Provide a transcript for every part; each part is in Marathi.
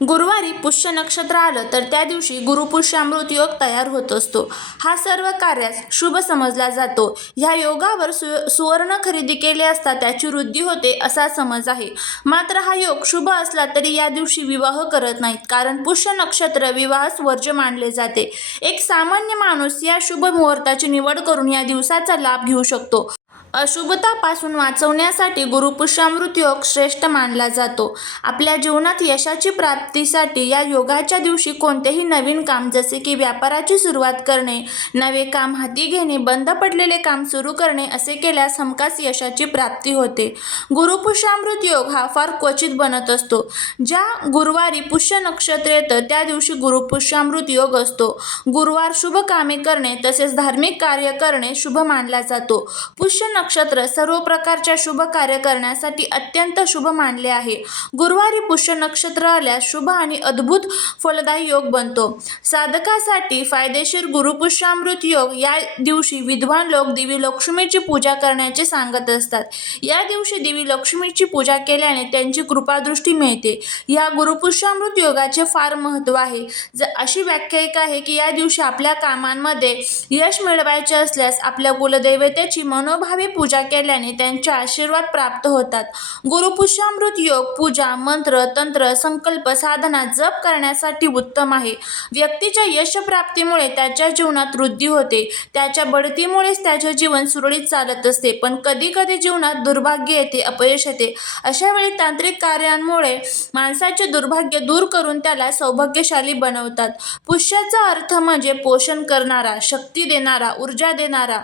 गुरुवारी पुष्य नक्षत्र आलं तर त्या दिवशी गुरुपुष्यामृत योग तयार होत असतो. हा सर्व कार्यास शुभ समजला जातो. ह्या योगावर सुवर्ण खरेदी केले असता त्याची वृद्धी होते असा समज आहे. मात्र हा योग शुभ असला तरी या दिवशी विवाह करत नाहीत, कारण पुष्य नक्षत्र विवाहास वर्ज्य मानले जाते. एक सामान्य माणूस या शुभ मुहूर्ताची निवड करून या दिवसाचा लाभ घेऊ शकतो. अशुभतापासून वाचवण्यासाठी गुरुपुष्यामृत योग श्रेष्ठ मानला जातो. आपल्या जीवनात यशाची प्राप्तीसाठी या योगाच्या दिवशी कोणतेही नवीन काम, जसे की व्यापाराची सुरुवात करणे, नवे काम हाती घेणे, बंद पडलेले काम सुरू करणे असे केल्यास हमखास यशाची प्राप्ती होते. गुरुपुष्यामृत योग हा फार क्वचित बनत असतो. ज्या गुरुवारी पुष्य नक्षत्र येतं त्या दिवशी गुरुपुष्यामृत योग असतो. गुरुवार शुभ कामे करणे तसेच धार्मिक कार्य करणे शुभ मानला जातो. पुष्य नक्षत्र सर्व प्रकारच्या शुभ कार्य करण्यासाठी अत्यंत शुभ मानले आहे. गुरुवारी पुष्य नक्षत्र आल्यास शुभ आणि अद्भुत फलदायी योग बनतो. साधकासाठी फायदेशीर गुरुपुष्यामृत योग या दिवशी विद्वान लोक देवी लक्ष्मीची पूजा करण्याचे सांगत असतात. या दिवशी देवी लक्ष्मीची पूजा केल्याने त्यांची कृपादृष्टी मिळते. या गुरुपुष्यामृत योगाचे फार महत्त्व आहे. अशी व्याख्या एक आहे की या दिवशी आपल्या कामांमध्ये यश मिळवायचे असल्यास आपल्या कुलदैवतेची मनोभावे पूजा केल्याने त्यांचे आशीर्वाद प्राप्त होतात. गुरुपुष्यामृत योग पूजा, मंत्र, तंत्र, संकल्प, साधना, जप करण्यासाठी उत्तम आहे. व्यक्तीच्या यशप्राप्तीमुळे त्याच्या जीवनात वृद्धी होते. त्याच्या बढतीमुळेच त्याचे जीवन सुरळीत चालत असते. पण कधी कधी जीवनात दुर्भाग्य येते, अपयश येते. अशा वेळी तांत्रिक कार्यांमुळे माणसाचे दुर्भाग्य दूर करून त्याला सौभाग्यशाली बनवतात. पुष्याचा अर्थ म्हणजे पोषण करणारा, शक्ती देणारा, ऊर्जा देणारा.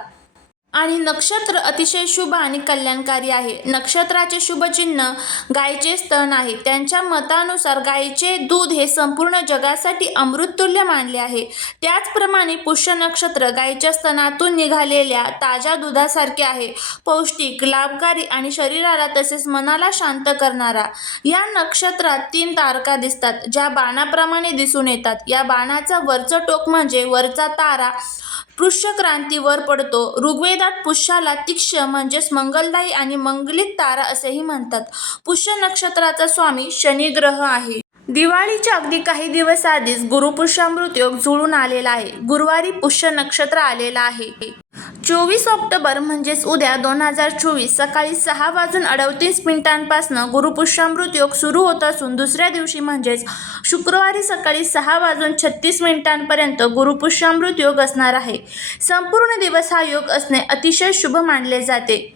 आणि नक्षत्र अतिशय शुभ आणि कल्याणकारी आहे. नक्षत्राचे शुभ चिन्ह गायीचे स्तन आहे. त्यांच्या मतानुसार गायीचे दूध हे संपूर्ण जगासाठी अमृततुल्य मानले आहे. त्याचप्रमाणे पुष्य नक्षत्र गायीच्या स्तनातून निघालेल्या ताज्या दुधासारखे आहे. पौष्टिक, लाभकारी आणि शरीराला तसेच मनाला शांत करणारा. या नक्षत्रात 3 तारका दिसतात, ज्या बाणाप्रमाणे दिसून येतात. या बाणाचा वरचं टोक म्हणजे वरचा तारा पुष्यक्रांती वर पडतो. ऋग्वेदात पुष्याला तीक्ष्ण म्हणजेच मंगलदायी आणि मंगलिक तारा असेही म्हणतात. पुष्य नक्षत्राचा स्वामी शनी ग्रह आहे. दिवाळीच्या अगदी काही दिवस आधीच गुरुपुष्यामृत योग जुळून आलेला आहे. गुरुवारी पुष्य नक्षत्र आलेला आहे. 24 ऑक्टोबर म्हणजेच उद्या 2024 सकाळी 6:38 गुरुपुष्यामृत योग सुरू होत असून दुसऱ्या दिवशी म्हणजेच शुक्रवारी सकाळी 6:36 गुरुपुष्यामृत योग असणार आहे. संपूर्ण दिवस हा योग असणे अतिशय शुभ मानले जाते.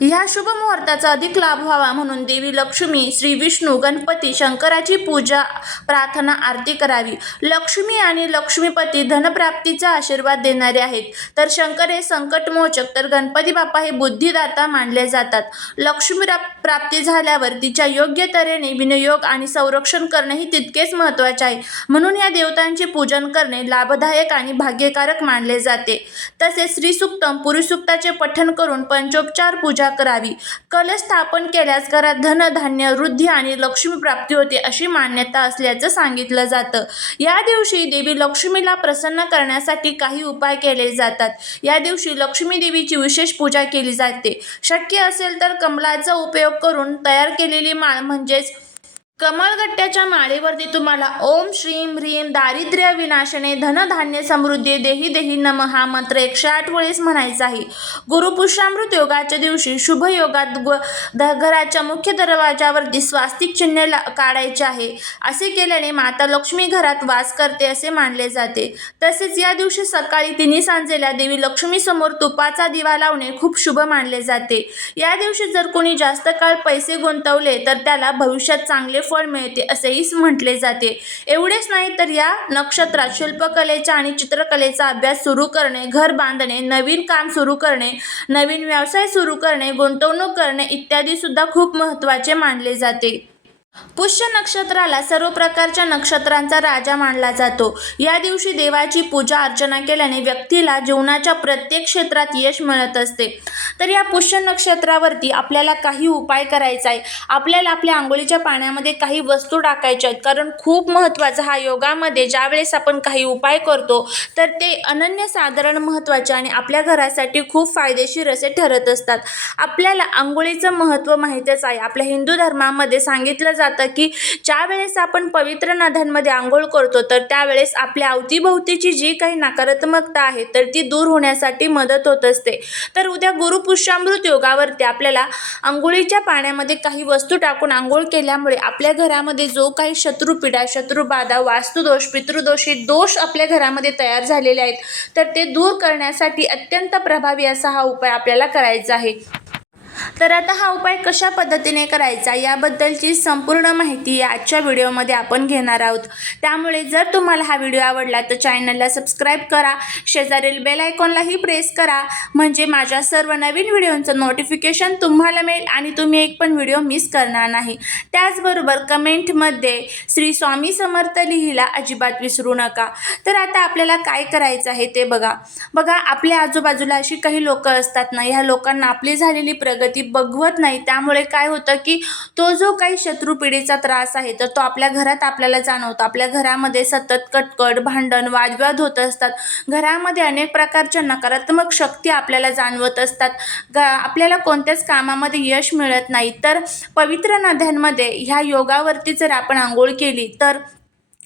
ह्या शुभ मुहूर्ताचा अधिक लाभ व्हावा म्हणून देवी लक्ष्मी, श्री विष्णू, गणपती, शंकराची पूजा, प्रार्थना, आरती करावी. लक्ष्मी आणि लक्ष्मीपती धनप्राप्तीचा आशीर्वाद देणारे आहेत, तर शंकर हे संकटमोचक, तर गणपती बाप्पा हे बुद्धिदाता मानले जातात. लक्ष्मी प्राप्ती झाल्यावर तिच्या योग्य तऱ्हेने विनियोग आणि संरक्षण करणेही तितकेच महत्त्वाचे आहे. म्हणून या देवतांचे पूजन करणे लाभदायक आणि भाग्यकारक मानले जाते. तसेच श्रीसूक्तम, पुरुषसूक्ताचे पठण करून पंचोपचार पूजा करावी. कलश स्थापन केल्यास घरात धन, धान्य, वृद्धी आणि लक्ष्मी प्राप्ती होते अशी मान्यता असल्याचं सांगितलं जातं. या दिवशी देवी लक्ष्मीला प्रसन्न करण्यासाठी काही उपाय केले जातात. या दिवशी लक्ष्मी देवीची विशेष पूजा केली जाते. शक्य असेल तर कमळाचा उपयोग करून तयार केलेली माळ म्हणजेच कमळगट्ट्याच्या माळेवरती तुम्हाला ओम श्रीम ह्रीम दारिद्र्य विनाशने धनधान्य समृद्धी देही देही नमः हा मंत्र 108 वेळेस म्हणायचा आहे. गुरुपुष्यामृत योगाच्या दिवशी शुभ योगात घराच्या मुख्य दरवाजावरती स्वास्तिक चिन्ह काढायचे आहे. असे केल्याने माता लक्ष्मी घरात वास करते असे मानले जाते. तसेच या दिवशी सकाळी तिन्ही सांजेला देवी लक्ष्मी समोर तुपाचा दिवा लावणे खूप शुभ मानले जाते. या दिवशी जर कोणी जास्त काळ पैसे गुंतवले तर त्याला भविष्यात चांगले फळ मिळते असेही म्हटले जाते. एवढेच नाही तर या नक्षत्रात शिल्पकलेचा आणि चित्रकलेचा अभ्यास सुरू करणे, घर बांधणे, नवीन काम सुरू करणे, नवीन व्यवसाय सुरू करणे, गुंतवणूक करणे इत्यादी सुद्धा खूप महत्त्वाचे मानले जाते. पुष्य नक्षत्राला सर्व प्रकारच्या नक्षत्रांचा राजा मानला जातो. या दिवशी देवाची पूजा अर्चना केल्याने व्यक्तीला जीवनाच्या प्रत्येक क्षेत्रात यश मिळत असते. तर या पुष्य नक्षत्रावरती आपल्याला काही उपाय करायचा आहे. आपल्याला आपल्या आंघोळीच्या पाण्यामध्ये काही वस्तू टाकायच्या आहेत, कारण खूप महत्त्वाचा हा योगामध्ये ज्यावेळेस आपण काही उपाय करतो तर ते अनन्यसाधारण महत्त्वाचे आणि आपल्या घरासाठी खूप फायदेशीर असे ठरत असतात. आपल्याला आंघोळीचं महत्त्व माहीतच आहे. आपल्या हिंदू धर्मामध्ये सांगितलं जातं जातं की ज्या वेळेस आपण पवित्र नद्यांमध्ये अंघोळ करतो तर त्यावेळेस आपल्या अवतीभोवतीची जी काही नकारात्मकता आहे तर ती दूर होण्यासाठी मदत होत असते. तर उद्या गुरुपुष्यामृत योगावरती आपल्याला अंघोळीच्या पाण्यामध्ये काही वस्तू टाकून अंघोळ केल्यामुळे आपल्या घरामध्ये जो काही शत्रुपीडा, शत्रुबाधा, वास्तुदोष, पितृदोष हे दोष आपल्या घरामध्ये तयार झालेले आहेत तर ते दूर करण्यासाठी अत्यंत प्रभावी असा हा उपाय आपल्याला करायचा आहे. तर आता हा उपाय कशा पद्धतीने करायचा याबद्दलची संपूर्ण माहिती आजच्या व्हिडिओमध्ये आपण घेणार आहोत. त्यामुळे जर तुम्हाला हा व्हिडिओ आवडला तर चॅनलला सबस्क्राईब करा, शेजारील बेल आयकॉनलाही प्रेस करा, म्हणजे माझ्या सर्व नवीन व्हिडिओंचं नोटिफिकेशन तुम्हाला मिळेल आणि तुम्ही एक पण व्हिडिओ मिस करणार नाही. त्याचबरोबर कमेंटमध्ये श्री स्वामी समर्थ लिहिला अजिबात विसरू नका. तर आता आपल्याला काय करायचं आहे ते बघा. आपल्या आजूबाजूला अशी काही लोक असतात ना, ह्या लोकांना आपली झालेली प्रगती बघवत नाही. त्यामुळे काय होतं की तो जो काही शत्रुपीडेचा त्रास आहे तर तो आपल्या घरात आपल्याला जाणवतो. आपल्या घरामध्ये सतत कटकट, भांडण, वादविवाद होत असतात. घरामध्ये अनेक प्रकारच्या नकारात्मक शक्ती आपल्याला जाणवत असतात. आपल्याला कोणत्याच कामामध्ये यश मिळत नाही. तर पवित्र नद्यांमध्ये ह्या योगावरती जर आपण आंघोळ केली तर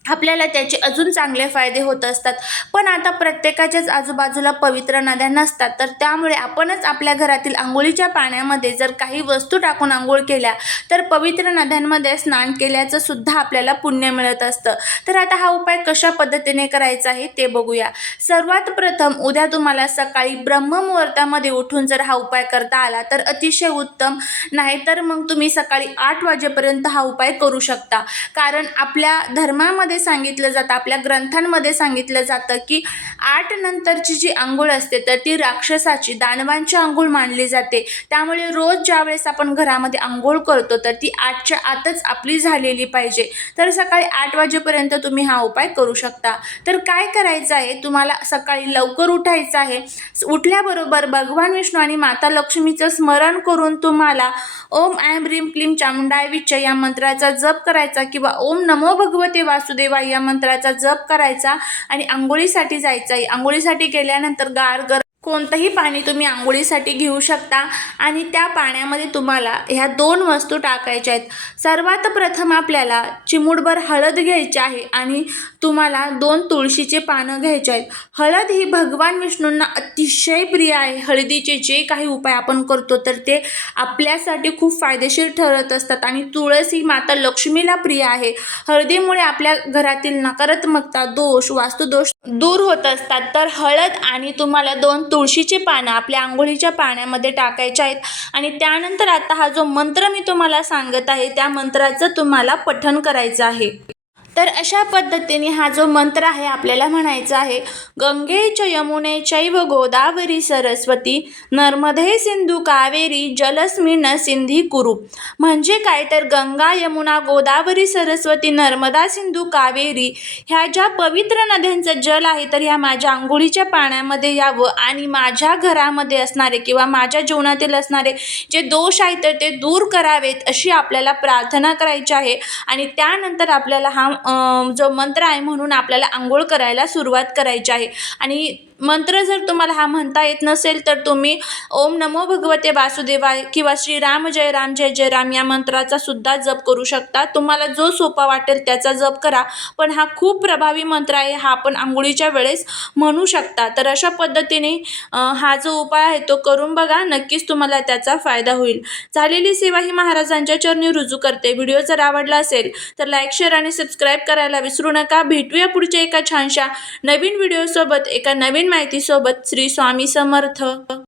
आपल्याला त्याचे अजून चांगले फायदे होत असतात. पण आता प्रत्येकाच्याच आजूबाजूला पवित्र नद्या नसतात. तर त्यामुळे आपणच आपल्या घरातील अंघोळीच्या पाण्यामध्ये जर काही वस्तू टाकून अंघोळ केल्या तर पवित्र नद्यांमध्ये स्नान केल्याचं सुद्धा आपल्याला पुण्य मिळत असतं. तर आता हा उपाय कशा पद्धतीने करायचा आहे ते बघूया. सर्वात प्रथम उद्या तुम्हाला सकाळी ब्रह्ममुहूर्तामध्ये उठून जर हा उपाय करता आला तर अतिशय उत्तम, नाहीतर मग तुम्ही सकाळी 8 वाजेपर्यंत हा उपाय करू शकता. कारण आपल्या धर्मामध्ये सांगितलं जातं, आपल्या ग्रंथांमध्ये सांगितलं जातं की 8 नंतरची जी अंघोळ असते तर ती राक्षसाची, दानवांची अंघोळ मानली जाते. त्यामुळे रोज ज्यावेळेस आपण घरामध्ये अंघोळ करतो तर ती 8च्या आतच आपली झालेली पाहिजे. तर सकाळी 8 वाजेपर्यंत तुम्ही हा उपाय करू शकता. तर काय करायचं आहे, तुम्हाला सकाळी लवकर उठायचं आहे. उठल्याबरोबर भगवान विष्णू आणि माता लक्ष्मीचं स्मरण करून तुम्हाला ओम ऐं ह्रीं क्लीं चामुंडाय विच्च या मंत्राचा जप करायचा किंवा ओम नमो भगवते वासुदेवाय या मंत्राचा जप करायचा आणि अंघोळीसाठी जायचं आहे. अंघोळीसाठी गेल्यानंतर गार कोणतंही पाणी तुम्ही अंघोळीसाठी घेऊ शकता आणि त्या पाण्यामध्ये तुम्हाला ह्या 2 वस्तू टाकायच्या आहेत. सर्वात प्रथम आपल्याला चिमूटभर हळद घ्यायची आहे आणि तुम्हाला 2 तुळशीचे पानं घ्यायचे आहेत. हळद ही भगवान विष्णूंना अतिशय प्रिय आहे. हळदीचे जे काही उपाय आपण करतो तर ते आपल्यासाठी खूप फायदेशीर ठरत असतात आणि तुळस ही माता लक्ष्मीला प्रिय आहे. हळदीमुळे आपल्या घरातील नकारात्मकता, दोष, वास्तुदोष दूर होत असतात. तर हळद आणि तुम्हाला 2 तुळशीचे पानं आपल्या अंघोळीच्या पाण्यामध्ये टाकायचे आहेत आणि त्यानंतर आता हा जो मंत्र मी तुम्हाला सांगत आहे त्या मंत्राचं तुम्हाला पठण करायचं आहे. तर अशा पद्धतीने हा जो मंत्र आहे आपल्याला म्हणायचा आहे. गंगे च यमुने चैव गोदावरी सरस्वती नर्मदे सिंधू कावेरी जलस्मिन सिंधी कुरु. म्हणजे काय, तर गंगा, यमुना, गोदावरी, सरस्वती, नर्मदा, सिंधू, कावेरी ह्या ज्या पवित्र नद्यांचं जल आहे तर ह्या माझ्या अंघोळीच्या पाण्यामध्ये यावं आणि माझ्या घरामध्ये असणारे किंवा माझ्या जीवनातील असणारे जे दोष आहेत तर ते दूर करावेत अशी आपल्याला प्रार्थना करायची आहे. आणि त्यानंतर आपल्याला हा जो मंत्र आहे म्हणून आपल्याला आंघोळ करायला सुरुवात करायची आहे. आणि मंत्र जर तुम्हाला हा म्हणता येत नसेल तर तुम्ही ओम नमो भगवते वासुदेवाय किंवा श्रीराम जय राम जय जय राम या मंत्राचा सुद्धा जप करू शकता. तुम्हाला जो सोपा वाटेल त्याचा जप करा, पण हा खूप प्रभावी मंत्र आहे, हा आपण आंघोळीच्या वेळेस म्हणू शकता. तर अशा पद्धतीने हा जो उपाय आहे तो करून बघा, नक्कीच तुम्हाला त्याचा फायदा होईल. झालेली सेवा ही महाराजांच्या चरणी रुजू करते. व्हिडिओ जर आवडला असेल तर लाईक, शेअर आणि सबस्क्राईब करायला विसरू नका. भेटूया पुढच्या एका छानशा नवीन व्हिडिओसोबत, एका नवीन माहितीसोबत. श्री स्वामी समर्थ.